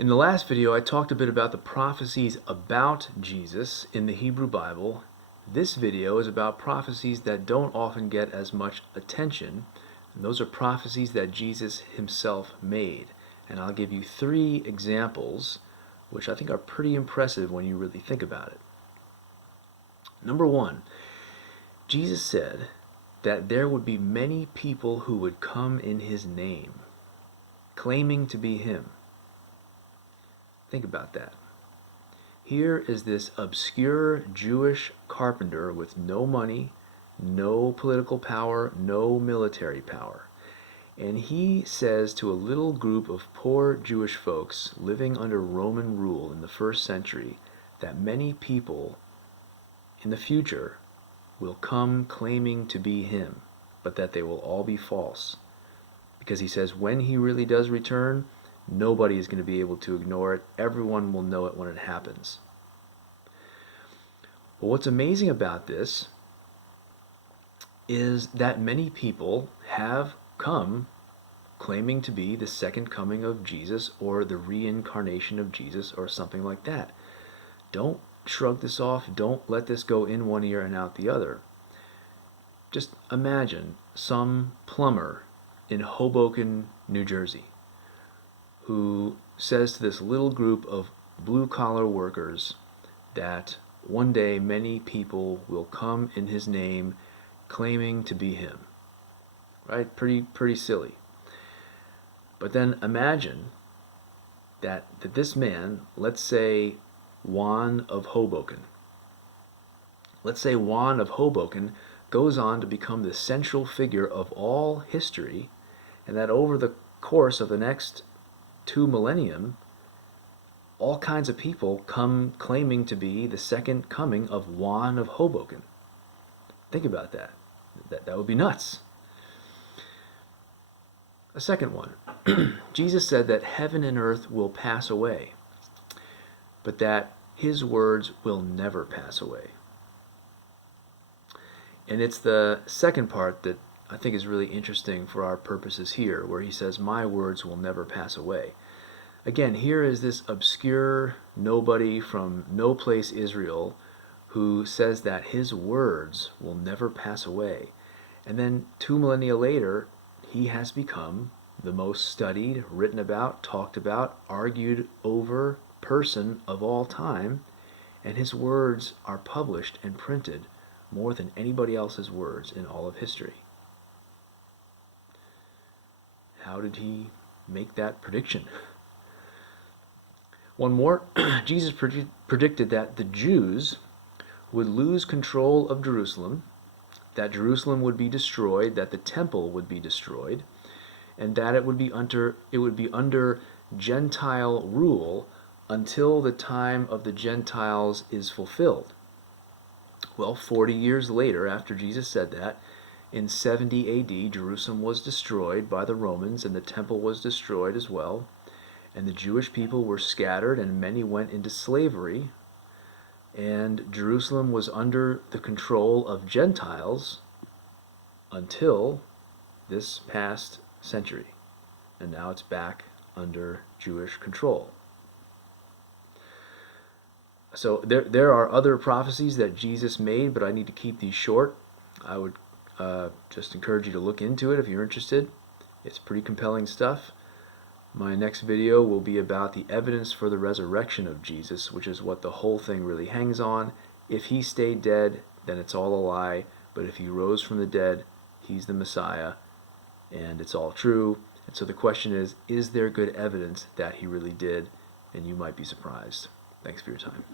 In the last video, I talked a bit about the prophecies about Jesus in the Hebrew Bible. This video is about prophecies that don't often get as much attention, and those are prophecies that Jesus himself made. And I'll give you 3 examples, which I think are pretty impressive when you really think about it. Number 1, Jesus said that there would be many people who would come in his name, claiming to be him. Think about that. Here is this obscure Jewish carpenter with no money, no political power, no military power. And he says to a little group of poor Jewish folks living under Roman rule in the 1st century that many people in the future will come claiming to be him, but that they will all be false. Because he says when he really does return, nobody is going to be able to ignore it. Everyone will know it when it happens. Well, what's amazing about this is that many people have come claiming to be the second coming of Jesus or the reincarnation of Jesus or something like that. Don't shrug this off. Don't let this go in one ear and out the other. Just imagine some plumber in Hoboken, New Jersey, who says to this little group of blue-collar workers that one day many people will come in his name claiming to be him. Right? Pretty silly. But then imagine that this man, let's say Juan of Hoboken, goes on to become the central figure of all history, and that over the course of the next 2 millennium, all kinds of people come claiming to be the second coming of Juan of Hoboken. Think about that. That would be nuts. A second one. Jesus said that heaven and earth will pass away, but that his words will never pass away. And it's the second part that I think is really interesting for our purposes here, where he says, my words will never pass away. Again, here is this obscure nobody from no place, Israel, who says that his words will never pass away. And then 2 millennia later, he has become the most studied, written about, talked about, argued over person of all time, and his words are published and printed more than anybody else's words in all of history. How did he make that prediction? One more. Jesus predicted that the Jews would lose control of Jerusalem, that Jerusalem would be destroyed, that the temple would be destroyed, and that it would be under Gentile rule until the time of the Gentiles is fulfilled. Well, 40 years later, after Jesus said that, in 70 AD, Jerusalem was destroyed by the Romans, and the temple was destroyed as well. And the Jewish people were scattered, and many went into slavery. And Jerusalem was under the control of Gentiles until this past century. And now it's back under Jewish control. So there are other prophecies that Jesus made, but I need to keep these short. I would just encourage you to look into it if you're interested. It's pretty compelling stuff. My next video will be about the evidence for the resurrection of Jesus, which is what the whole thing really hangs on. If he stayed dead, then it's all a lie. But if he rose from the dead, he's the Messiah, and it's all true. And so the question is there good evidence that he really did? And you might be surprised. Thanks for your time.